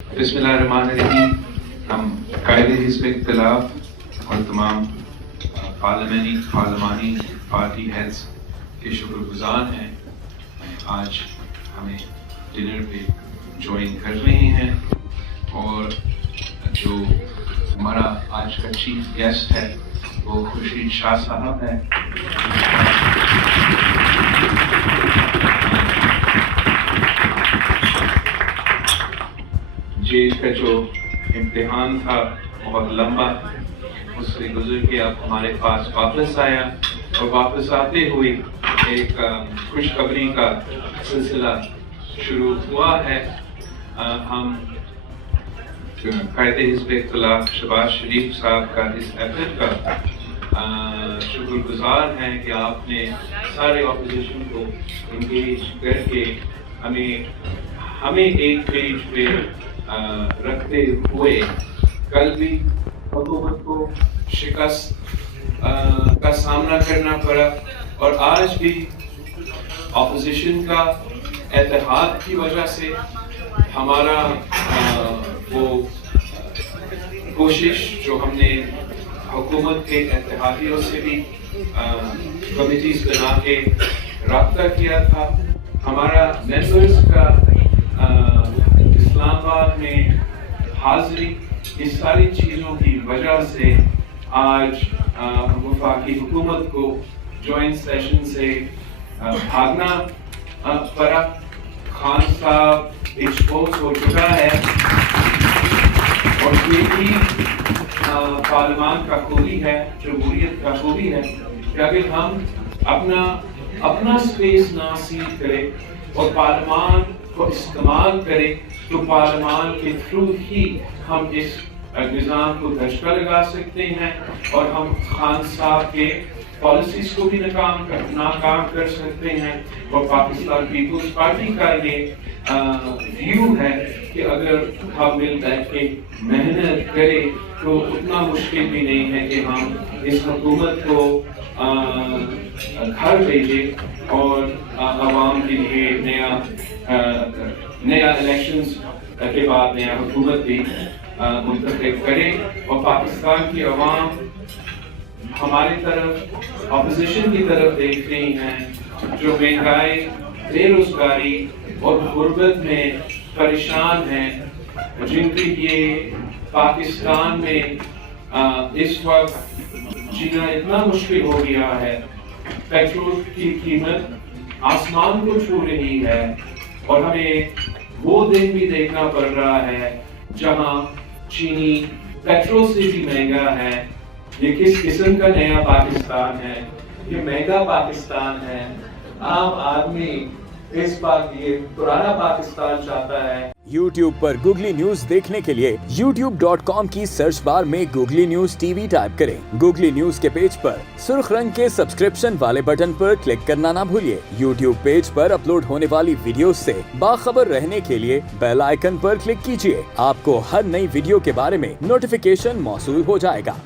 बिस्मिल्लाहिर्रहमानिर्रहीम। हम कायदे हिज़्ब इख्तिलाफ और तमाम पार्लिमानी पार्टी हेड्स के शुक्रगुजार हैं। आज हमें डिनर पे ज्वाइन कर रहे हैं और जो हमारा आज का चीफ गेस्ट है वो खुर्शीद शाह साहब है। जेल का जो इम्तिहान था बहुत लंबा, उससे गुजर के अब हमारे पास वापस आया और वापस आते हुए एक खुशखबरी का सिलसिला शुरू हुआ है। हम कायदे हिज़्ब इख्तिलाफ शहबाज शरीफ साहब का इस एफर्ट का शुक्रगुजार हैं कि आपने सारे ऑपोजिशन को इंगेज करके हमें एक पेज पे रखते हुए कल भी हुकूमत को शिकस्त का सामना करना पड़ा और आज भी ऑपोजिशन का इत्तेहाद की वजह से हमारा वो कोशिश जो हमने हुकूमत के इत्तेहादियों से भी कमिटीज बना के रब्ता किया था, हमारा मेंबर्स का इस्लामाबाद में हाजिरी, इस सारी चीज़ों की वजह से आज वफाकी हुकूमत को जॉइंट सेशन से भागना पड़ा। खान साहब एक्सपोज हो चुका है और ये भी पार्लियामान का खूबी है, जमहूरियत का खूबी है कि अगर हम अपना स्पेस ना सील करें और पार्लियामान को इस्तेमाल करें तो पार्लियामान के थ्रू ही हम इस निज़ाम को धक्का लगा सकते हैं और हम खान साहब के पॉलिसीज को भी नाकाम कर सकते हैं। और पाकिस्तान पीपुल्स पार्टी का ये व्यू है कि अगर हम मिल बैठ के मेहनत करें तो उतना मुश्किल भी नहीं है कि हम इस हुकूमत को घर भेजें और आवाम के लिए नया इलेक्शंस के बाद नया हुकूमत भी मुंतखब करें और पाकिस्तान की आवाम हमारी तरफ अपोजिशन की तरफ देख रही हैं जो महंगाई, बेरोजगारी और गुर्बत में परेशान हैं, जिनके लिए पाकिस्तान में इस वक्त जीना इतना मुश्किल हो गया है। पेट्रोल की कीमत आसमान को छू रही है और हमें वो दिन भी देखना पड़ रहा है जहां चीनी पेट्रोल से भी महंगा है। ये किस किस्म का नया पाकिस्तान है? ये महंगा पाकिस्तान है। आम आदमी इस बात ये पुराना पाकिस्तान चाहता है। YouTube पर गूगली न्यूज देखने के लिए youtube.com की सर्च बार में गूगली न्यूज टीवी टाइप करें। गूगली न्यूज के पेज पर सुर्ख रंग के सब्सक्रिप्शन वाले बटन पर क्लिक करना ना भूलिए। YouTube पेज पर अपलोड होने वाली वीडियोस से बाखबर रहने के लिए बेल आइकन पर क्लिक कीजिए। आपको हर नई वीडियो के बारे में नोटिफिकेशन मौसूल हो जाएगा।